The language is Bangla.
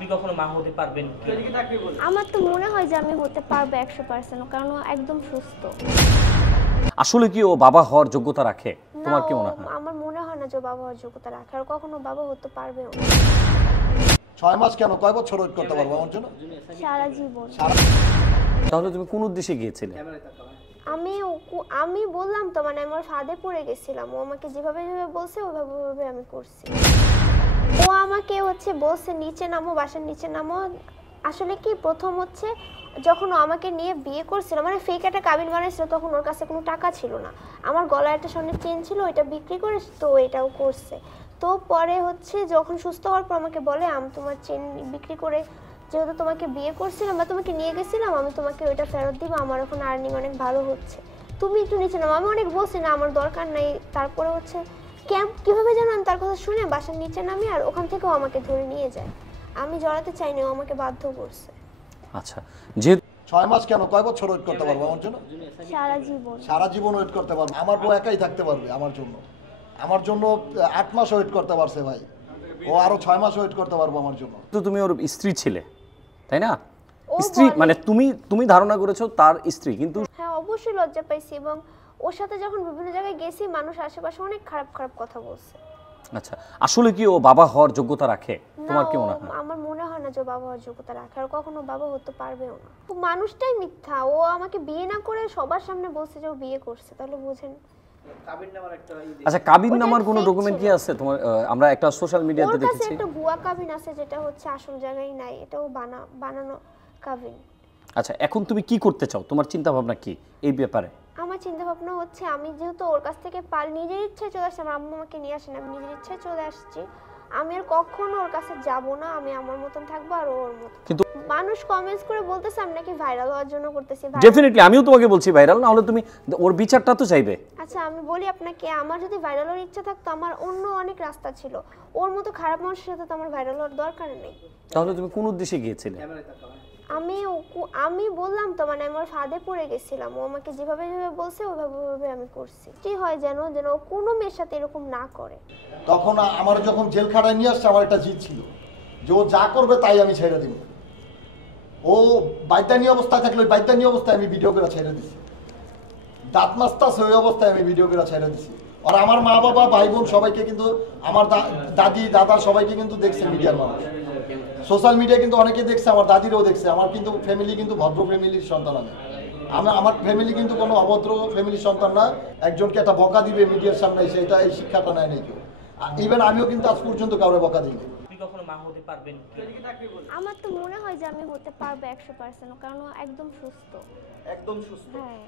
আপনি কখনো মা হতে পারবেন? আমার তো মনে হয় যে আমি হতে পারবো 100%, কারণ ও একদম সুস্থ। আসলে কি ও বাবা হওয়ার যোগ্যতা রাখে? না, তোমার কি মনে হয়? আমার মনে হয় না যে বাবা হওয়ার যোগ্যতা রাখে, আর কখনো বাবা হতে পারবেও না। 6 মাস কেন, কয় বছর ওয়েট করতে পারবো আমার জন্য? সারা জীবন। তাহলে তুমি কোন উদ্দেশ্যে গিয়েছিলে? আমি বললাম তো, মানে আমার ফাঁদে পড়ে গেছিলাম। ও আমাকে যেভাবে বলছে ওইভাবে আমি করছি। ও আমাকে বলছে নিচে নামো, বাসার নিচে নামো। আসলে কি, প্রথম যখন ও আমাকে নিয়ে বিয়ে করছিল, মানে ফেক একটা কাবিন বানাইছিল, তখন ওর কাছে কোনো টাকা ছিল না। আমার গলায় একটা স্বর্ণের চেন ছিল, ওইটা বিক্রি করে তো এটাও করছে। তো পরে যখন সুস্থ হওয়ার পর আমাকে বলে, আমি তোমার চেন বিক্রি করে যেহেতু তোমাকে বিয়ে করছিলাম বা তোমাকে নিয়ে গেছিলাম, আমি তোমাকে ওইটা ফেরত দিব, আমার এখন আর্নিং অনেক ভালো হচ্ছে, তুমি একটু নিচে নাও। আমি অনেক বলছি না আমার দরকার নাই। তারপরে কিভাবে যেন আমি তার কথা শুনে বাসার নিচে নামি, আর ওখান থেকেও আমাকে ধরে নিয়ে যায়। আমি জড়াতে চাইনি, ও আমাকে বাধ্য করছে। আচ্ছা, যে 6 মাস কেন, কয় বছর ওয়েট করতে পারবো আমার জন্য? সারা জীবন। সারা জীবন ওয়েট করতে পারবো। আমার বউ একাই থাকতে পারবে আমার জন্য। 8 মাস ওয়েট করতে পারছে ভাই, ও আরো 6 মাস ওয়েট করতে পারবো আমার জন্য। তো তুমি ওর স্ত্রী ছিলে, তাই না? ও স্ত্রী বলে- মানে তুমি ধারণা করেছো তার স্ত্রী, কিন্তু হ্যাঁ, অবশ্যই লজ্জা পাইছি। এবং ওর সাথে যখন বিভিন্ন জায়গায় গেছি, মানুষ আশেপাশে অনেক খারাপ খারাপ কথা বলছে। আচ্ছা, আসলে কি ও বাবা হওয়ার যোগ্যতা রাখে? তোমার কি মনে হয়? আমার মনে হয় না যে বাবা হওয়ার যোগ্যতা রাখে, আর কখনো বাবা হতে পারবেও না। ও মানুষটাই মিথ্যা। ও আমাকে বিয়ে না করে সবার সামনে বলছে যে ও বিয়ে করছে, তাহলে বুঝেন। আচ্ছা, কাবিন ওটা নামার কোনো fake ডকুমেন্ট কি ছিল। আছে তোমার? আমরা একটা সোশ্যাল মিডিয়াতে ওর কাছে দেখেছি। একটা ভুয়া কাবিন আছে, যেটা আসল জায়গায় নাই। এটাও বানানো কাবিন। আচ্ছা, এখন তুমি কি করতে চাও? তোমার চিন্তা ভাবনা কি এই ব্যাপারে? আমার চিন্তা ভাবনা আমি যেহেতু ওর কাছ থেকে নিজের ইচ্ছায় চলে আসছি, আমার আম্মু আমাকে নিয়ে আসেন, আমি নিজের ইচ্ছায় চলে আসছি। আমি আর কখনো ওর কাছে যাব না। আমি আমার মতন থাকবো, আর ওর মতন। কিন্তু মানুষ কমেন্টস করে বলতেছে আমি নাকি ভাইরাল হওয়ার জন্য করতেছি। ডেফিনেটলি আমিও তোমাকে বলছি ভাইরাল না হলে তুমি ওর বিচারটা তো চাইবে। আচ্ছা, আমি বলি আপনাকে, আমার যদি ভাইরাল হওয়ার ইচ্ছা থাকতো, আমার অন্য অনেক রাস্তা ছিল। ওর মতো খারাপ মানুষের সাথে তো আমার ভাইরাল হওয়ার দরকার নেই। তাহলে তুমি কোন উদ্দেশ্যে গিয়েছিলে? আমি বললাম তো, মানে আমার ফাঁদে পড়ে গেছিলাম। ও আমাকে যেভাবে বলছে ওইভাবে আমি করছি। কি হয় যেন ও কোনো মেয়ের সাথে এরকম না করে। তখন আমার যখন জেল খাটায় নিয়ে আসছে, আমার একটা জিদ ছিল যে ও যা করবে তাই আমি ছেড়ে দিব। ও বাইদানি অবস্থায় থাকলে ওই বাইদানি অবস্থায় আমি ভিডিও করে ছেড়ে দিছি। দাঁত মাস্তাস ওই অবস্থায় আমি ভিডিও করে ছেড়ে দিছি। আর আমার মা বাবা ভাই বোন সবাইকে কিন্তু, আমার দাদি দাদা সবাইকে কিন্তু দেখছে মিডিয়ার মানুষ। সোশ্যাল মিডিয়া কিন্তু অনেকে দেখছে, আমার দাদিরও দেখছে। আমার কিন্তু ফ্যামিলি কিন্তু ভদ্র ফ্যামিলির সন্তান। আমার ফ্যামিলি কিন্তু কোনো অভদ্র ফ্যামিলির সন্তান না। একজনকে একটা বকা দিবে মিডিয়ার সামনে এসে, এটা এই শিক্ষাটা নেয় নাই কেউ। ইভেন আমিও কিন্তু আজ পর্যন্ত কাউরে বকা দিইনি। আপনি কখনো মা হতে পারবেন? আমার তো মনে হয় যে আমি হতে পারবো 100%, কারণ ও একদম সুস্থ। একদম সুস্থ। হ্যাঁ।